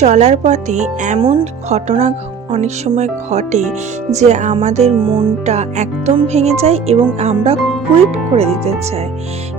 চলার পথে এমন ঘটনা অনেক সময় ঘটে যে আমাদের মনটা একদম ভেঙে যায় এবং আমরা কুইট করে দিতে চাই।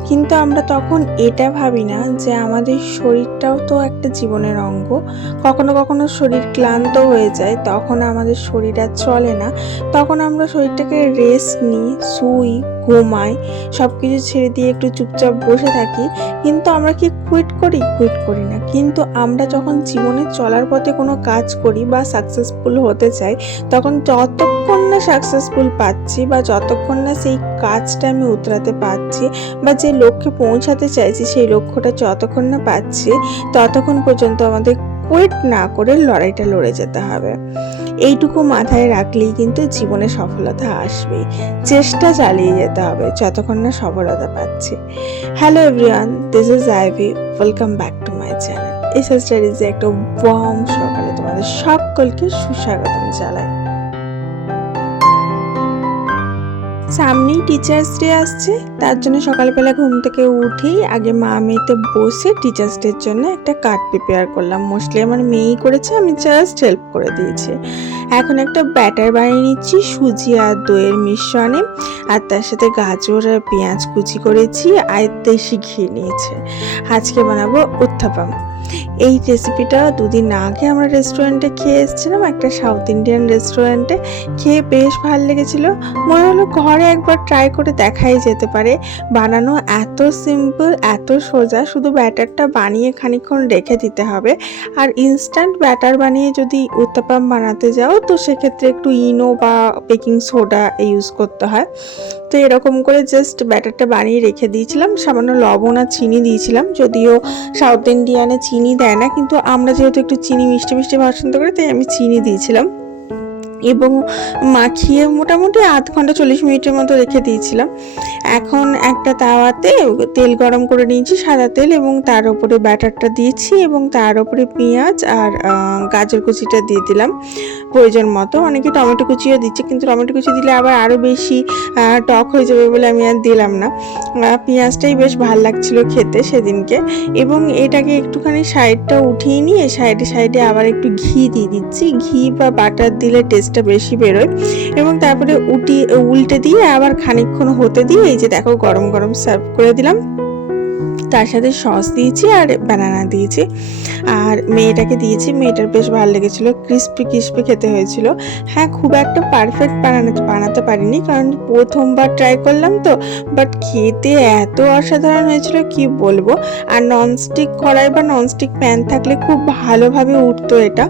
কিন্তু আমরা তখন এটা ভাবি না যে আমাদের শরীরটাও তো একটা জীবনের অঙ্গ। কখনো কখনো শরীর ক্লান্ত হয়ে যায়, তখন আমাদের শরীর আর চলে না। তখন আমরা শরীরটাকে রেস্ট নিই, শুই ঘুমাই সব কিছু ছেড়ে দিয়ে একটু চুপচাপ বসে থাকি, কিন্তু আমরা কি কুইট করি? কুইট করি না। কিন্তু আমরা যখন জীবনে চলার পথে কোনো কাজ করি বা সাকসেসফুল হতে চাই, তখন যতক্ষণ না সাকসেসফুল পাচ্ছি বা যতক্ষণ না সেই কাজটা আমি উতরাতে পারছি বা যে লক্ষ্যে পৌঁছাতে চাইছি সেই লক্ষ্যটা যতক্ষণ না পাচ্ছি, ততক্ষণ পর্যন্ত আমাদের কুইট না করে লড়াইটা লড়ে যেতে হবে। এইটুকু মাথায় রাখলেই কিন্তু জীবনে সফলতা আসবে। চেষ্টা চালিয়ে যেতে হবে, যতক্ষণ না সফলতা পাচ্ছে। Hello everyone this is Ivy welcome back to my channel S স্টাডিজে একটা ওয়ার্ম সকালে তোমাদের সকলকে সুস্বাগতম জানাই। সামনেই টিচার্স ডে আসছে। তার জন্য সকালবেলা ঘুম থেকে উঠেই আগে মা মেয়েতে বসে টিচার্স ডের জন্য একটা কার্ড প্রিপেয়ার করলাম। মোস্টলি আমার মেয়েই করেছে, আমি জাস্ট হেল্প করে দিয়েছি। এখন একটা ব্যাটার বানিয়ে নিচ্ছি, সুজি আর দইয়ের মিশ্রণে। আর তার সাথে গাজর আর পেঁয়াজ কুচি করেছি, আর দেশি ঘি নিয়েছে। আজকে বানাবো উত্থাপাম। এই রেসিপিটা দুদিন আগে আমরা রেস্টুরেন্টে খেয়ে এসেছিলাম, একটা সাউথ ইন্ডিয়ান রেস্টুরেন্টে খেয়ে বেশ ভালো লেগেছিল। মনে হলো ঘরে একবার ট্রাই করে দেখাই যেতে পারে। বানানো এত সিম্পল এত সোজা, শুধু ব্যাটারটা বানিয়ে খানিকক্ষণ রেখে দিতে হবে। আর ইনস্ট্যান্ট ব্যাটার বানিয়ে যদি উত্তাপাম বানাতে যাও, তো সেক্ষেত্রে একটু ইনো বা বেকিং সোডা ইউজ করতে হয়। তো এরকম করে জাস্ট ব্যাটারটা বানিয়ে রেখে দিয়েছিলাম। সামান্য লবণ আর চিনি দিয়েছিলাম। যদিও সাউথ ইন্ডিয়ানে চিনি দেয় না, কিন্তু আমরা যেহেতু একটু চিনি মিষ্টি মিষ্টি পছন্দ করি, তাই আমি চিনি দিয়েছিলাম। এবং মাখিয়ে মোটামুটি আধ ঘণ্টা চল্লিশ মিনিটের মতো রেখে দিয়েছিলাম। এখন একটা তাওয়াতে তেল গরম করে নিয়েছি, সাদা তেল এবং তার উপরে ব্যাটারটা দিয়েছি এবং তার উপরে পেঁয়াজ আর গাজর কুচিটা দিয়ে দিলাম। প্রয়োজন মতো অনেকে টমেটো কুচিও দিচ্ছে, কিন্তু টমেটো কুচি দিলে আবার আরও বেশি টক হয়ে যাবে বলে আমি আর দিলাম না। পেঁয়াজটাই বেশ ভালো লাগছিল খেতে সেদিনকে এবং এটাকে একটুখানি সাইডটা উঠিয়ে নিয়ে সাইডে সাইডে আবার একটু ঘি দিয়ে দিচ্ছি। ঘি বা বাটার দিলে টেস্টটা বেশি বেরোয় এবং তারপরে উটি, উল্টে দিয়ে আবার খানিকক্ষণ হতে দিয়ে এই যে দেখো গরম গরম সার্ভ করে দিলাম। তার সাথে সস দিয়েছি আর বানানা দিয়েছি। আর মেয়েটাকে দিয়েছি, মেয়েটার বেশ ভালো লেগেছিল ক্রিস্পি ক্রিস্পি খেতে হয়েছিল। হ্যাঁ খুব একটা পারফেক্ট বানাতে বানাতে পারিনি কারণ প্রথমবার ট্রাই করলাম তো বাট খেতে এত অসাধারণ হয়েছিল কি বলব? আর ননস্টিক কড়াই বা ননস্টিক প্যান থাকলে খুব ভালোভাবে উঠতো এটা।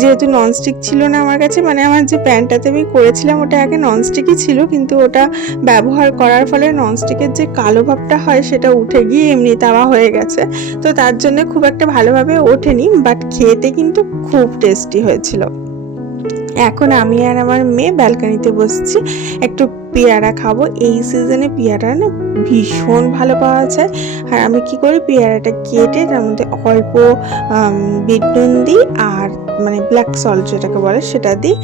যেহেতু ননস্টিক ছিল না আমার কাছে মানে আমার যে প্যানটাতে আমি করেছিলাম ওটা আগে ননস্টিকই ছিল, কিন্তু ওটা ব্যবহার করার ফলে ননস্টিকের যে কালো ভাবটা হয় সেটা উঠে গিয়ে এমনি তাওয়া হয়ে গেছে। তো তার জন্য খুব একটা ভালোভাবে ওঠেনি বাট খেতে কিন্তু খুব টেস্টি হয়েছিল। এখন আমি আর আমার মেয়ে ব্যালকানিতে বসছি, একটু পেয়ারা খাব। এই সিজনে পেয়ারা না ভীষণ ভালো পাওয়া যায়। আর আমি কি করি পেয়ারাটা কেটে তার মধ্যে অল্প আম, দিই আর মানে ব্ল্যাক সল্ট যেটাকে বলে সেটা দিই।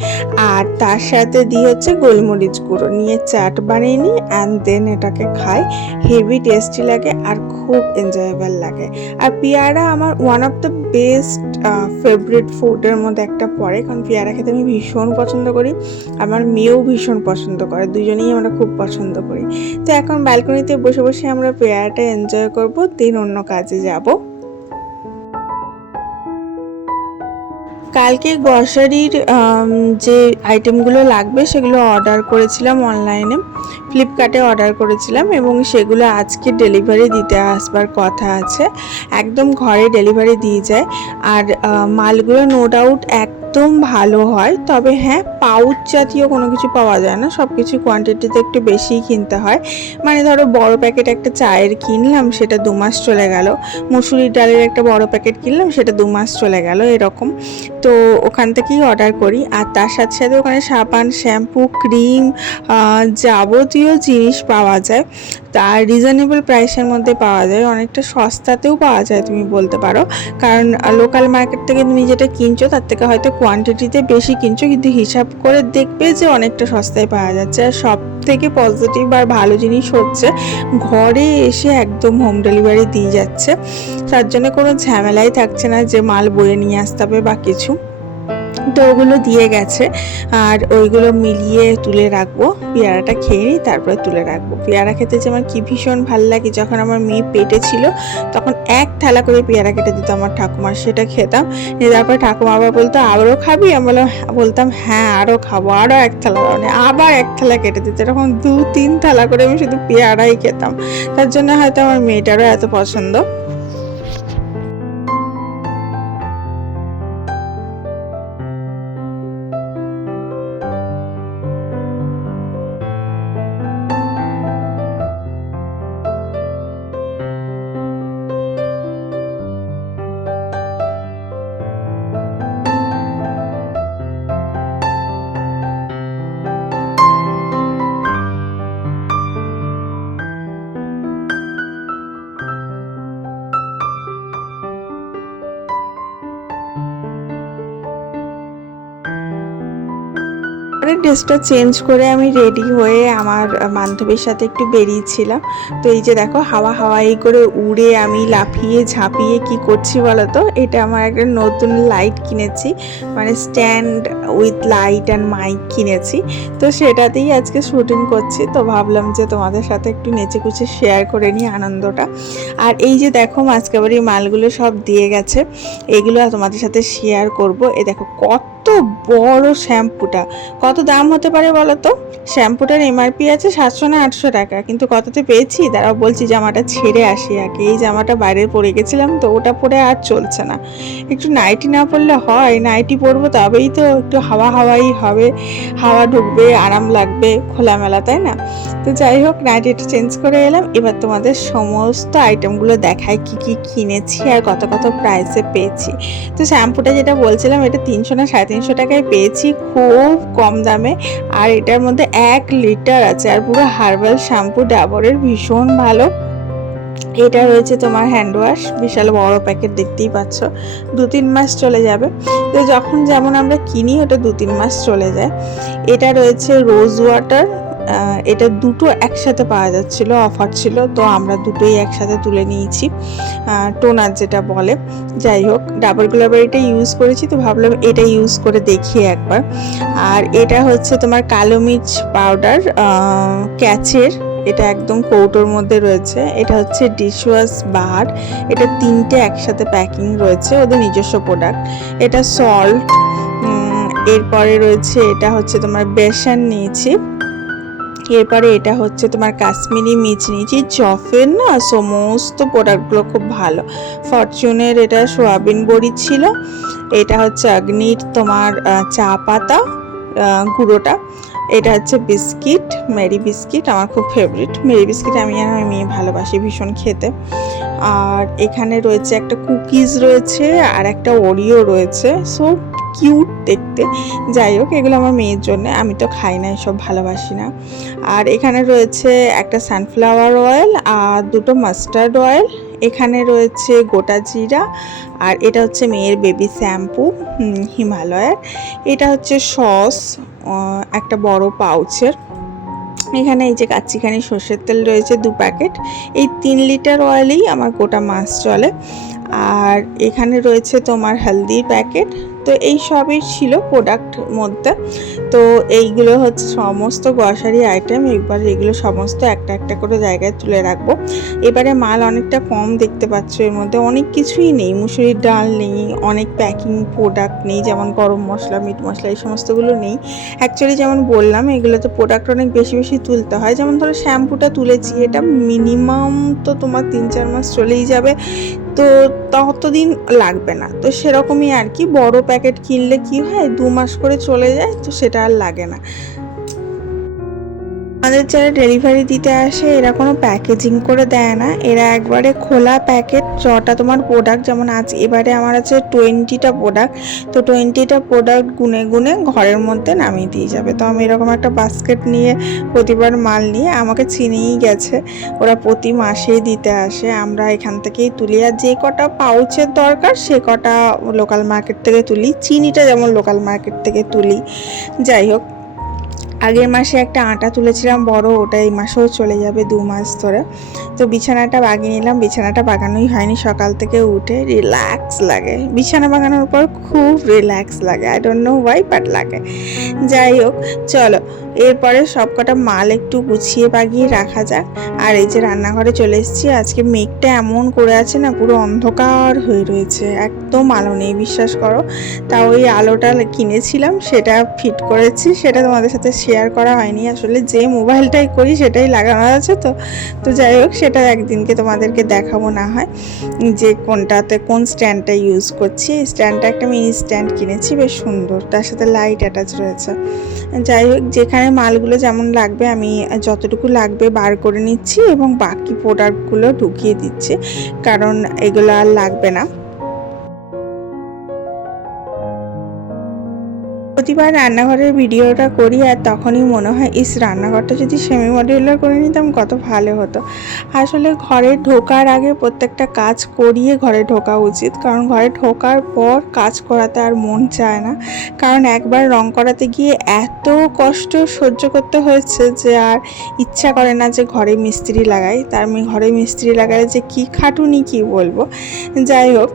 আর তার সাথে দিই হচ্ছে গোলমরিচ গুঁড়ো। নিয়ে চাট বানিয়ে নিই অ্যান্ড দেন এটাকে খাই। হেভি টেস্টি লাগে আর খুব এনজয়েবল লাগে। আর পেয়ারা আমার one of the best favourite ফুডের মধ্যে একটা পড়ে। কারণ পেয়ারা খেতে আমি ভীষণ পছন্দ করি। আমার মেয়েও ভীষণ পছন্দ করে। দুজনেই আমরা খুব পছন্দ করি। তো এখন ব্যালকনিতে বসে বসে আমরা পেয়ারাটা এনজয় করব, দিন অন্য কাজে যাব। কালকে গ্রসারির যে আইটেমগুলো লাগবে সেগুলো অর্ডার করেছিলাম অনলাইনে ফ্লিপকার্টে অর্ডার করেছিলাম এবং সেগুলো আজকে ডেলিভারি দিতে আসবার কথা আছে। একদম ঘরে ডেলিভারি দিয়ে যায়। আর মালগুলো নো ডাউট একদম ভালো হয়, তবে হ্যাঁ পাউচ জাতীয় কোনো কিছু পাওয়া যায় না সব কিছু কোয়ান্টিটিতে একটু বেশিই কিনতে হয়। মানে ধরো বড় প্যাকেট একটা চায়ের কিনলাম, সেটা দু মাস চলে গেল। মুসুরির ডালের একটা বড় প্যাকেট কিনলাম, সেটা দু মাস চলে গেল, এরকম। তো ওখান থেকেই অর্ডার করি, আর তার সাথে সাথে ওখানে সাবান শ্যাম্পু ক্রিম যাবতীয় জিনিস পাওয়া যায়। তার রিজনেবল প্রাইসের মধ্যে পাওয়া যায়। অনেকটা সস্তাতেও পাওয়া যায় তুমি বলতে পারো। কারণ লোকাল মার্কেট থেকে তুমি যেটা কিনছো, তার থেকে হয়তো কোয়ান্টিটিতে বেশি কিনছো। কিন্তু হিসাব করে দেখবে যে অনেকটা সস্তায় পাওয়া যাচ্ছে। আর সব থেকে পজিটিভ আর ভালো জিনিস হচ্ছে, ঘরে এসে একদম হোম ডেলিভারি দিয়ে যাচ্ছে। তার জন্য কোনো ঝামেলাই থাকছে না যে মাল বয়ে নিয়ে আসতে হবে বা কিছু। তো ওগুলো দিয়ে গেছে। আর ওইগুলো মিলিয়ে তুলে রাখব। পেয়ারাটা খেয়ে নিই, তারপরে তুলে রাখব। পেয়ারা খেতে যে আমার কি ভীষণ ভালো লাগে। যখন আমার মেয়ে পেটে ছিল, তখন এক থালা করে পেয়ারা কেটে দিত আমার ঠাকুমা সেটা খেতাম। তারপরে ঠাকুমা আবার বলতো, আবারও খাবি? আমি বলতাম হ্যাঁ আরও খাব। আরও এক থালা মানে আবার এক থালা কেটে দিত। এরকম দু তিন থালা করে আমি শুধু পেয়ারাই খেতাম। তার জন্য হয়তো আমার মেয়েটারও এত পছন্দ। পরে ড্রেসটা চেঞ্জ করে আমি রেডি হয়ে আমার বান্ধবীর সাথে একটু বেরিয়েছিলাম। তো এই যে দেখো, হাওয়া হাওয়াই করে উড়ে আমি লাফিয়ে ঝাঁপিয়ে কি করছি বলো তো? এটা আমার একটা নতুন লাইট কিনেছি। মানে stand with light and mic কিনেছি। তো সেটাতেই আজকে শুটিং করছি। তো ভাবলাম যে তোমাদের সাথে একটু নেচে কুচে শেয়ার করে নিই আনন্দটা। আর এই যে দেখো মাঝকাবারি মালগুলো সব দিয়ে গেছে। এগুলো তোমাদের সাথে শেয়ার করব। এ দেখো কত বড় শ্যাম্পুটা। কত দাম হতে পারে বলো তো শ্যাম্পুটার এমআরপি আছে সাতশো না আটশো টাকা। কিন্তু কততে পেয়েছি? তারাও বলছি জামাটা ছেড়ে আসি আগে। এই জামাটা বাইরে পরে গেছিলাম তো ওটা পরে আর চলছে না। একটু নাইটি না পরলে হয়। নাইটি পরবো তবেই তো একটু হাওয়া হাওয়াই হবে, হাওয়া ঢুকবে, আরাম লাগবে, খোলামেলা, তাই না? তো যাই হোক নাইট নাইটিটা চেঞ্জ করে এলাম। এবার তোমাদের সমস্ত আইটেমগুলো দেখাই, কি কি কিনেছি আর কত কত প্রাইসে পেয়েছি। তো শ্যাম্পুটা যেটা বলছিলাম, এটা তিনশো না সাড়ে তিনশো টাকায় পেয়েছি, খুব কম দামে। আর এটার মধ্যে এক লিটার আছে, আর পুরো হার্বাল শ্যাম্পু ডাবরের ভীষণ ভালো। এটা রয়েছে তোমার হ্যান্ড ওয়াশ বিশাল বড় প্যাকেট দেখতেই পাচ্ছ। দু তিন মাস চলে যাবে। তো যখন যেমন আমরা কিনি, ওটা দু তিন মাস চলে যায়। এটা রয়েছে রোজ ওয়াটার এটা দুটো একসাথে পাওয়া যাচ্ছিল অফার ছিল। তো আমরা দুটোই একসাথে তুলে নিয়েছি টোনার যেটা বলে। যাই হোক ডাবল গ্লাবার এটা ইউজ করেছি তো ভাবলাম এটা ইউজ করে দেখি একবার। আর এটা হচ্ছে তোমার কালো মির্চ পাউডার ক্যাচের এটা একদম কৌটোর মধ্যে রয়েছে। এটা হচ্ছে ডিশওয়াশ বার এটা তিনটে একসাথে প্যাকিং রয়েছে ওদের নিজস্ব প্রোডাক্ট এটা সল্ট এরপরে রয়েছে এটা হচ্ছে তোমার বেসন নিয়েছি। এরপরে এটা হচ্ছে তোমার কাশ্মীরি মিচ নিয়েছি। জফের না সমস্ত প্রোডাক্টগুলো খুব ভালো। ফরচুনের এটা সোয়াবিন বড়ি ছিল। এটা হচ্ছে অগ্নির তোমার চা পাতা গুঁড়োটা। এটা হচ্ছে বিস্কিট, মেরি বিস্কিট, আমার খুব ফেভারিট মেরি বিস্কিট আমি আর মেয়ে ভালোবাসি ভীষণ খেতে। আর এখানে রয়েছে একটা কুকিজ রয়েছে আর একটা ওরিও রয়েছে। সো কিউট দেখতে। যাই হোক, এগুলো আমার মেয়ের জন্য। আমি তো খাই না, এসব ভালোবাসি না। আর এখানে রয়েছে একটা সানফ্লাওয়ার অয়েল আর দুটো মাস্টার্ড অয়েল এখানে রয়েছে গোটা জিরা আর এটা হচ্ছে মেয়ের বেবি শ্যাম্পু হিমালয়ের। এটা হচ্ছে সস একটা বড় পাউচের। এখানে এই যে কাচ্চিখানি সর্ষের তেল রয়েছে দু প্যাকেট। এই তিন লিটার অয়েলেই আমার গোটা মাছ চলে। আর এখানে রয়েছে তোমার হলদির প্যাকেট তো এই সবই ছিল প্রোডাক্ট মধ্যে। তো এইগুলো হচ্ছে সমস্ত গ্রসারি আইটেম এবার এগুলো সমস্ত একটা একটা করে জায়গায় তুলে রাখব। এবারে মাল অনেকটা কম দেখতে পাচ্ছ এর মধ্যে, অনেক কিছুই নেই। মুসুরির ডাল নেই, অনেক প্যাকিং প্রোডাক্ট নেই, যেমন গরম মশলা মিট মশলা, এই সমস্তগুলো নেই। অ্যাকচুয়ালি যেমন বললাম, এগুলোতে প্রোডাক্ট অনেক বেশি বেশি তুলতে হয়। যেমন ধরো শ্যাম্পুটা তুলেছি, এটা মিনিমাম তো তোমার তিন চার মাস চলেই যাবে। তো ততদিন লাগবে না। তো সেরকমই আর কি, বড় প্যাকেট কিনলে কি হয়, দু মাস করে চলে যায়, তো সেটা আর লাগে না। আমাদের যারা ডেলিভারি দিতে আসে, এরা কোনো প্যাকেজিং করে দেয় না। এরা একবারে খোলা প্যাকেট যটা তোমার প্রোডাক্ট যেমন আজ এবারে আমার আছে টোয়েন্টিটা প্রোডাক্ট তো টোয়েন্টিটা প্রোডাক্ট গুনে গুনে ঘরের মধ্যে নামিয়ে দিয়ে যাবে। তো আমি এরকম একটা বাস্কেট নিয়ে, প্রতিবার মাল নিয়ে আমাকে চিনেই গেছে। ওরা প্রতি মাসেই দিতে আসে। আমরা এখান থেকেই তুলি। আর যে কটা পাউচের দরকার, সে কটা লোকাল মার্কেট থেকে তুলি। চিনিটা যেমন লোকাল মার্কেট থেকে তুলি। যাই হোক আগের মাসে একটা আটা তুলেছিলাম বড়, ওটা এই মাসেও চলে যাবে দু মাস ধরে। তো বিছানাটা বাগিয়ে নিলাম, বিছানাটা বাগানোই হয়নি, সকাল থেকে উঠে রিল্যাক্স লাগে। বিছানা বাগানোর পর খুব রিল্যাক্স লাগে I don't know why but লাগে। যাই হোক, চলো এরপরে সবকটা মাল একটু গুছিয়ে বাগিয়ে রাখা যাক। আর এই যে রান্নাঘরে চলে এসেছি, আজকে মেঘটা এমন করে আছে না, পুরো অন্ধকার হয়ে রয়েছে। একদম আলো নেই, বিশ্বাস করো। তা ওই আলোটা কিনেছিলাম, সেটা ফিট করেছি, সেটা তোমাদের সাথে শেয়ার করা হয়নি। আসলে যে মোবাইলটাই করি, সেটাই লাগানো আছে তো। তো যাই হোক, সেটা একদিনকে তোমাদেরকে দেখাবো না হয়, যে কোনটাতে কোন স্ট্যান্ডটা ইউজ করছি। স্ট্যান্ডটা একটা মিনি স্ট্যান্ড কিনেছি, বেশ সুন্দর। তার সাথে লাইট অ্যাটাচ রয়েছে। যাই হোক, যেখানে মালগুলো যেমন লাগবে আমি যতটুকু লাগবে বার করে নিচ্ছি এবং বাকি প্রোডাক্টগুলো ঢুকিয়ে দিচ্ছি। কারণ এগুলো আর লাগবে না। প্রতিবার রান্নাঘরের ভিডিওটা করি আর তখনই মনে হয়, ইস, রান্নাঘরটা যদি সেমি মডিউলার করে নিতাম কত ভালো হতো। আসলে ঘরে ঢোকার আগে প্রত্যেকটা কাজ করিয়ে ঘরে ঢোকা উচিত। কারণ ঘরে ঢোকার পর কাজ করাতে আর মন চায় না। কারণ একবার রং করাতে গিয়ে এত কষ্ট সহ্য করতে হয়েছে যে আর ইচ্ছা করে না যে ঘরে মিস্ত্রি লাগাই। তার আমি ঘরে মিস্ত্রি লাগালে যে কি খাটুনি কি বলব? যাই হোক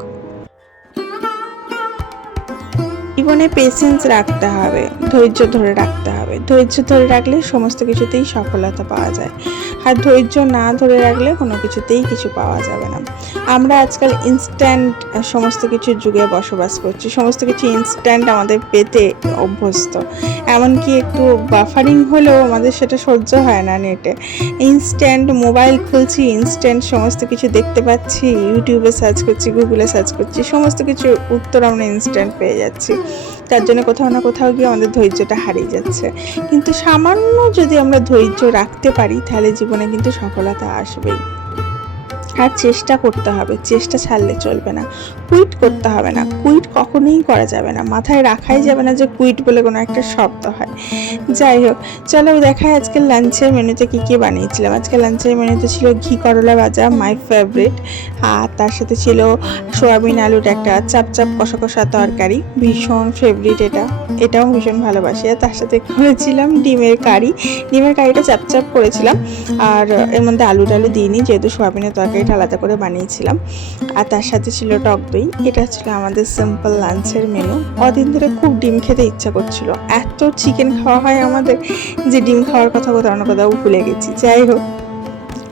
জীবনে পেশেন্স রাখতে হবে ধৈর্য ধরে রাখতে হবে ধৈর্য ধরে রাখলে সমস্ত কিছুতেই সফলতা পাওয়া যায়। আর ধৈর্য না ধরে রাখলে কোনো কিছুতেই কিছু পাওয়া যাবে না। আমরা আজকাল ইনস্ট্যান্ট সমস্ত কিছুর যুগে বসবাস করছি। সমস্ত কিছু ইনস্ট্যান্ট আমাদের পেতে অভ্যস্ত। এমনকি একটু বাফারিং হলেও আমাদের সেটা সহ্য হয় না নেটে ইনস্ট্যান্ট মোবাইল খুলছি ইনস্ট্যান্ট সমস্ত কিছু দেখতে পাচ্ছি ইউটিউবে সার্চ করছি গুগলে সার্চ করছি, সমস্ত কিছু উত্তর আমরা ইনস্ট্যান্ট পেয়ে যাচ্ছি। তার জন্য কোথাও না কোথাও গিয়ে আমাদের ধৈর্যটা হারিয়ে যাচ্ছে। কিন্তু সামান্য যদি আমরা ধৈর্য রাখতে পারি, তাহলে জীবনে কিন্তু সফলতা আসবেই। আর চেষ্টা করতে হবে, চেষ্টা ছাড়লে চলবে না। কুইট করতে হবে না। কুইট কখনোই করা যাবে না। মাথায় রাখাই যাবে না যে কুইট বলে কোনো একটা শব্দ হয়। যাই হোক, চলো দেখাই আজকে লাঞ্চের মেনুতে কী কী বানিয়েছিলাম। আজকে লাঞ্চের মেনুতে ছিল ঘি করলা ভাজা মাই ফেভারিট আর তার সাথে ছিল সোয়াবিন আলুর একটা চাপ চাপ কষা কষা তরকারি, ভীষণ ফেভারিট এটা। এটাও ভীষণ ভালোবাসি। আর তার সাথে করেছিলাম ডিমের কারি। ডিমের কারিটা চাপ চাপ করেছিলাম, আর এর মধ্যে আলু টালু দিইনি, যেহেতু সোয়াবিনের তরকারিটা আলাদা করে বানিয়েছিলাম। আর তার সাথে ছিল টক দই এটা ছিল আমাদের সিম্পল লাঞ্চের মেনু কদিন ধরে খুব ডিম খেতে ইচ্ছা করছিল। এত চিকেন খাওয়া হয় আমাদের যে ডিম খাওয়ার কথা কোথাও না কোথাও ভুলে গেছি। যাই হোক।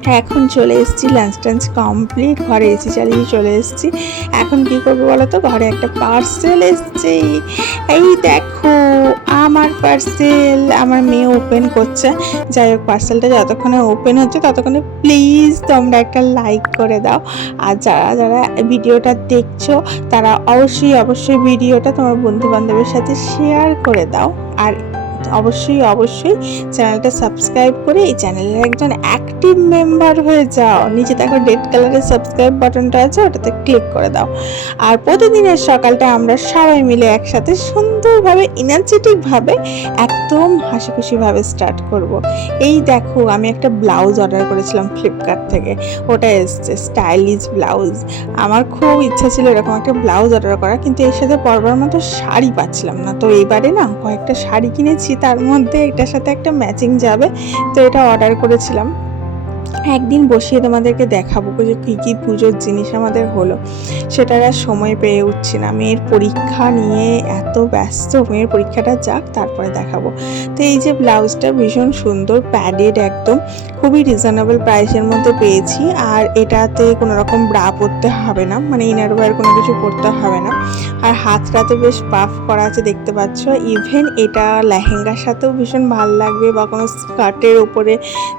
এখন চলে এসেছি লাঞ্চ টাঞ্চ কমপ্লিট ঘরে এসি চালিয়ে চলে এসেছি। এখন কি করব বলো তো? ঘরে একটা পার্সেল এসছে। এই দেখো, আমার পার্সেল আমার মেয়ে ওপেন করছে। যাই হোক পার্সেলটা যতক্ষণে ওপেন হচ্ছে, ততক্ষণে প্লিজ তোমরা একটা লাইক করে দাও। আর যারা যারা ভিডিওটা দেখছ, তারা অবশ্যই অবশ্যই ভিডিওটা তোমার বন্ধু বান্ধবের সাথে শেয়ার করে দাও। আর অবশ্যই অবশ্যই চ্যানেলটা সাবস্ক্রাইব করে এই চ্যানেলের একজন অ্যাক্টিভ মেম্বার হয়ে যাও। নিচে দেখো রেড কালারের সাবস্ক্রাইব বাটনটা আছে, ওটাতে ক্লিক করে দাও। আর প্রতিদিনের সকালটা আমরা সবাই মিলে একসাথে সুন্দরভাবে এনার্জেটিকভাবে একদম হাসি খুশিভাবে স্টার্ট করব। এই দেখো, আমি একটা ব্লাউজ অর্ডার করেছিলাম ফ্লিপকার্ট থেকে। ওটা এসছে স্টাইলিশ ব্লাউজ আমার খুব ইচ্ছা ছিল এরকম একটা ব্লাউজ অর্ডার করা কিন্তু এর সাথে পরবার মতো শাড়ি পাচ্ছিলাম না। তো এইবারে না, কয়েকটা শাড়ি কিনেছি, তার মধ্যে এটার সাথে একটা ম্যাচিং যাবে। তো এটা অর্ডার করেছিলাম। একদিন বসিয়ে তোমাদেরকে দেখাবো যে কী কী পুজোর জিনিস আমাদের হলো। সেটার আর সময় পেয়ে উঠছি না। মেয়ের পরীক্ষা নিয়ে এত ব্যস্ত। মেয়ের পরীক্ষাটা যাক, তারপরে দেখাবো। তো এই যে ব্লাউজটা ভীষণ সুন্দর প্যাডেড একদম। খুবই রিজনেবল প্রাইসের মধ্যে পেয়েছি। আর এটাতে কোনো রকম ব্রা পরতে হবে না। মানে ইনার ওয়্যার কোনো কিছু পরতে হবে না। আর হাতটা তো বেশ পাফ করা আছে, দেখতে পাচ্ছ। ইভেন এটা লেহেঙ্গার সাথেও ভীষণ ভালো লাগবে বা কোনো স্কার্টের উপরে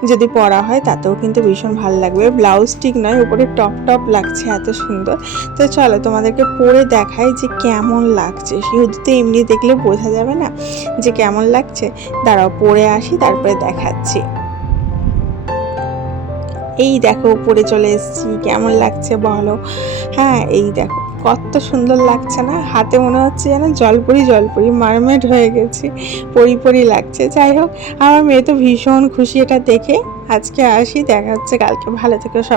যদি পরা হয়, তাতেও কিন্তু ভীষণ ভালো লাগবে। ব্লাউজ ঠিক নয় উপরে টপ টপ লাগছে, এত সুন্দর। তো চলো তোমাদেরকে পরে দেখাই যে কেমন লাগছে। শুধু তো এমনি দেখলে বোঝা যাবে না যে কেমন লাগছে। দাঁড়াও, পরে আসি, তারপরে দেখাচ্ছি। এই দেখো উপরে চলে এসেছি, কেমন লাগছে বলো? হ্যাঁ এই দেখো, কত সুন্দর লাগছে না? হাতে মনে হচ্ছে যেন জলপরি জলপরি, মারমেড হয়ে গেছি, পরি লাগছে। যাই হোক, আমার মেয়ে তো ভীষণ খুশি এটা দেখে। আজকে আসি, দেখা হচ্ছে, কালকে। ভালো থেকে সব